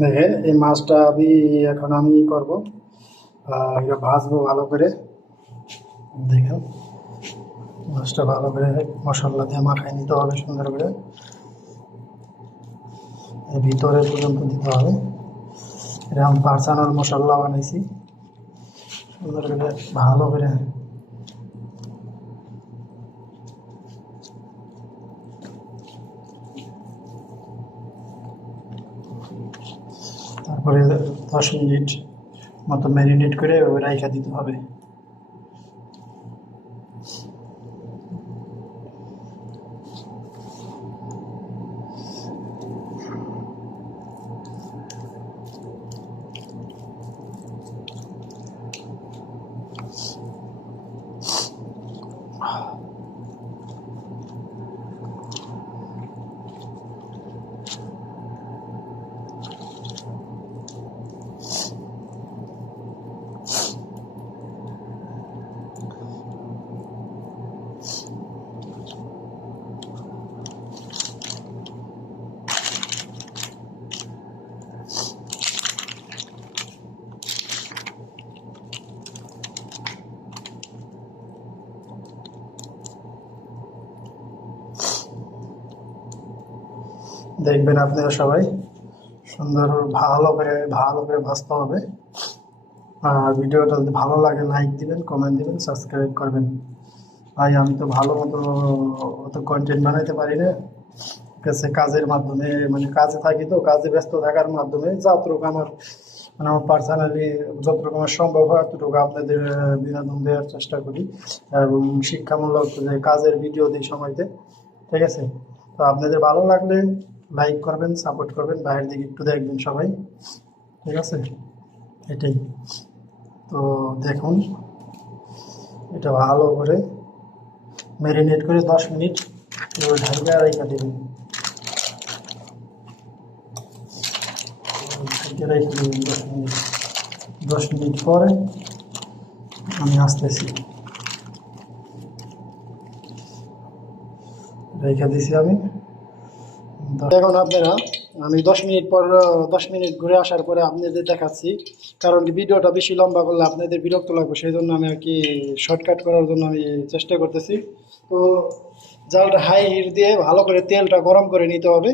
দেখেন এই মাছটা আমি এখন আমি করব এটা ভাজবো ভালো করে। দেখেন, মাছটা ভালো করে মশলা দিয়ে মাখাই নিতে হবে সুন্দর করে। ভিতরে পর্যন্ত দিতে হবে। এরকম পার্সানাল মশলা বানাইছি। সুন্দর করে ভালো করে তারপরে দশ মিনিট মতো ম্যারিনেট করে রাইখা দিতে হবে। দেখবেন আপনারা সবাই। সুন্দর ভালো করে ভালো করে ভাজতে হবে। আর ভিডিওটা যদি ভালো লাগে লাইক দিবেন কমেন্ট দিবেন সাবস্ক্রাইব করবেন। ভাই, আমি তো ভালো মতো অত কন্টেন্ট বানাইতে পারি না। কাছে কাজের মাধ্যমে মানে কাজে থাকি তো, কাজে ব্যস্ত থাকার মাধ্যমে যতটুকু আমার মানে আমার পার্সোনালি যতটুকু আমার সম্ভব হয় ততটুকু আপনাদের বিনোদন দেওয়ার চেষ্টা করি। এবং শিক্ষামূলক যে কাজের ভিডিও দিই সময়তে, ঠিক আছে? তো আপনাদের ভালো লাগলে লাইক করবেন সাপোর্ট করবেন, বাইরের দিকে একটু দেখবেন সবাই। ঠিক আছে? এটাই। তো দেখুন, এটা ভালো করে ম্যারিনেট করে দশ মিনিট ঢাকা রেখে দেবেন দেবেন। দশ মিনিট দশ মিনিট পরে আমি আসতেছি। রেখে দিছি আমি। এখন আপনারা, আমি দশ মিনিট পর, দশ মিনিট ঘুরে আসার পরে আপনাদের দেখাচ্ছি, কারণ ভিডিওটা বেশি লম্বা করলে আপনাদের বিরক্ত লাগবে সেই জন্য আমি আর কি শর্টকাট করার জন্য আমি চেষ্টা করতেছি। তো জালটা হাই হিট দিয়ে ভালো করে তেলটা গরম করে নিতে হবে।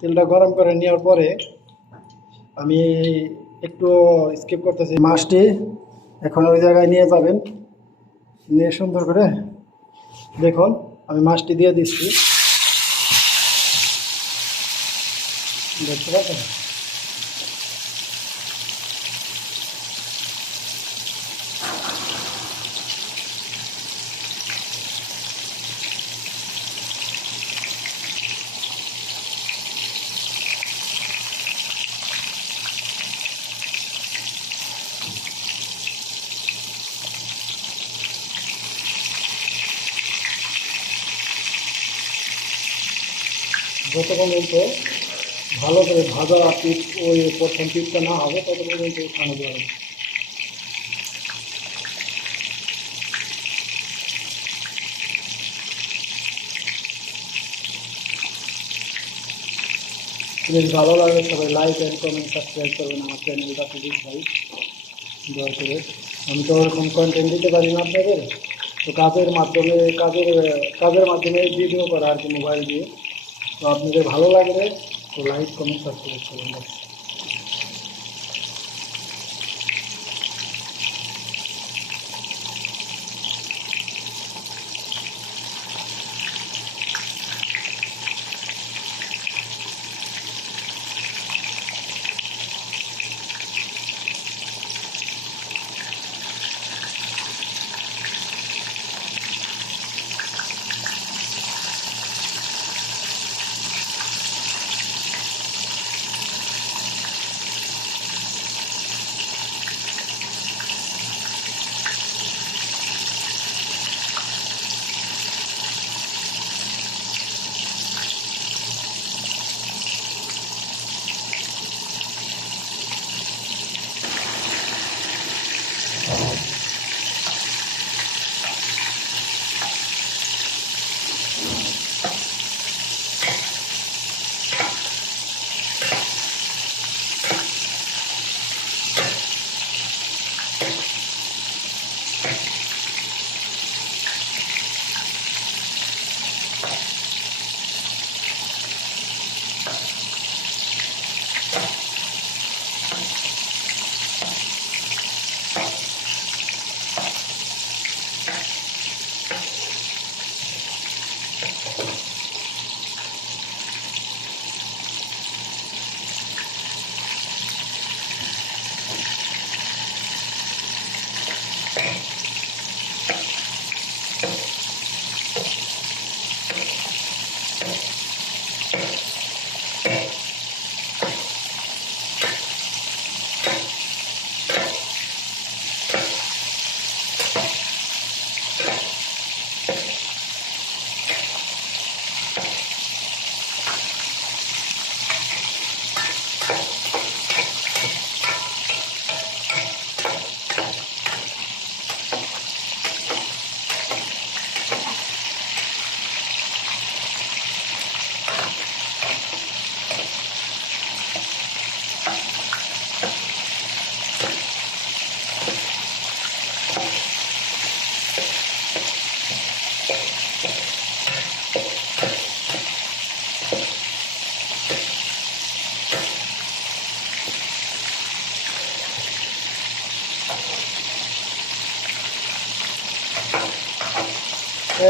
তেলটা গরম করে নেওয়ার পরে আমি একটু স্কিপ করতেছি মাছটি। এখন ওই জায়গায় নিয়ে যাবেন। নিয়ে সুন্দর করে দেখুন, আমি মাছটি দিয়ে দিচ্ছি। দেখতে পাচ্ছেন যত পর্যন্ত ভালো করে ভাজা পিঠ ওই প্রথম পিঠটা না হবে তত পর্যন্ত খানো যাবে প্লিজ ভালো লাগে সবাই লাইক অ্যান্ড কমেন্ট সাবস্ক্রাইব করবেন আমার চ্যানেলটা প্লিজ ভাই। দয়া করে। আমি তো ওরকম কন্টেন্ট দিতে পারি না আপনাদের। তো কাজের মাধ্যমে, কাজের কাজের মাধ্যমে ভিডিও করা আর কি মোবাইল দিয়ে। তো আপনাদের ভালো লাগলে তো লাইক কমেন্ট সাবস্ক্রাইব করবেন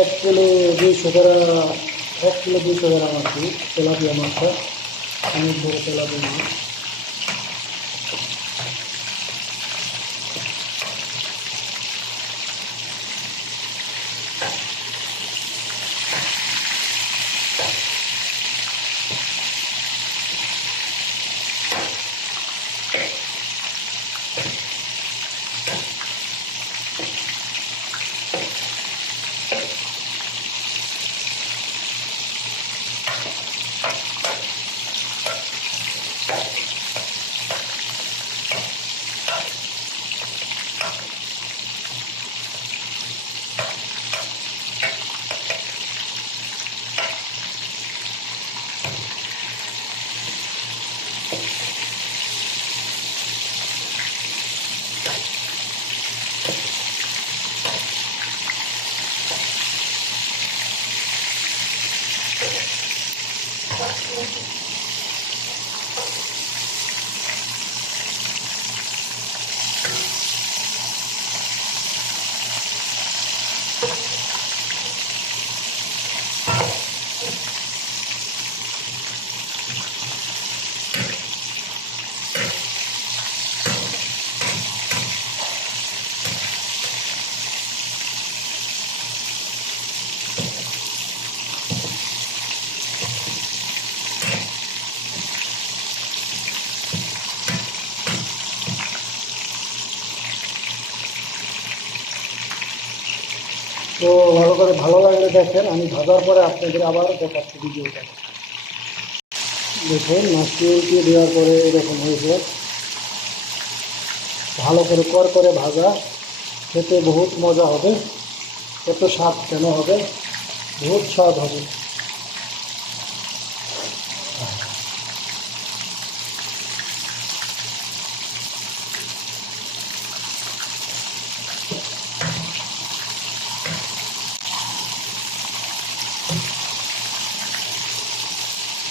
এক কিলো দুইশো গ্রাম এক কিলো দুইশো গ্রাম আর তেলাপিয়া মাছটা। অনেক বড়ো তেলাপিয়া মাছ তো ভালো লাগলে দেখেন, আমি ভাজার পরে আপনাদের আবার দেখাচ্ছি ভিডিওটা। দেখুন, মাছটি উল্টিয়ে দেওয়ার পরে এরকম হয়েছে। ভালো করে কর করে ভাজা। খেতে বহুত মজা হবে। এত স্বাদ কেন হবে? বহুত স্বাদ হবে।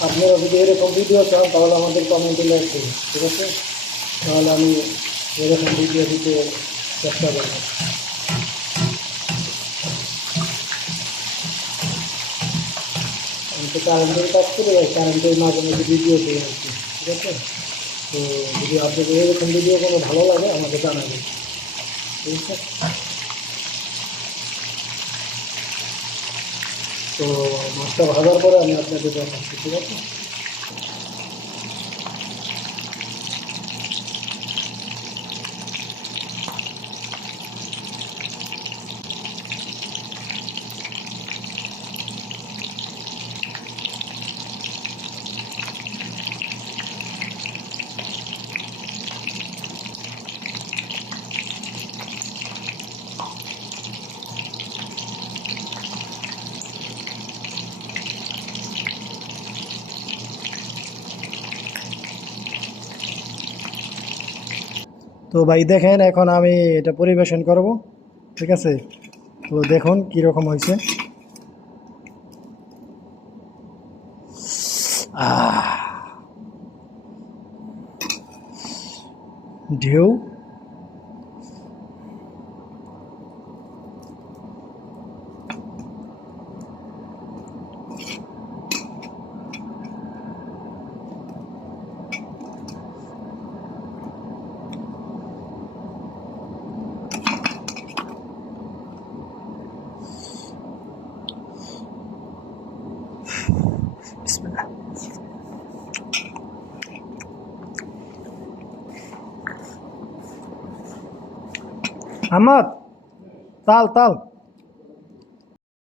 আপনারা যদি এরকম ভিডিও চান, তাহলে আমাদের কমেন্টে লিখবেন ঠিক আছে? তাহলে আমি এরকম ভিডিও দিতে চেষ্টা করব। তো কারেন্টের কাজ করি আর কারেন্টের মাঝে মাঝে ভিডিও দিয়ে কি, ঠিক আছে? তো যদি আপনাদের এরকম ভিডিও কোনো ভালো লাগে, আমাকে জানাবেন, ঠিক আছে? তো মাছটা ভাজার পরে আমি আপনাকে দেখাচ্ছি ঠিক আছে? তো ভাই দেখেন, এখন আমি এটা পরিবেশন করব, ঠিক আছে? তো দেখুন কীরকম হয়েছে। ঢেউ। सहमत ताल ताल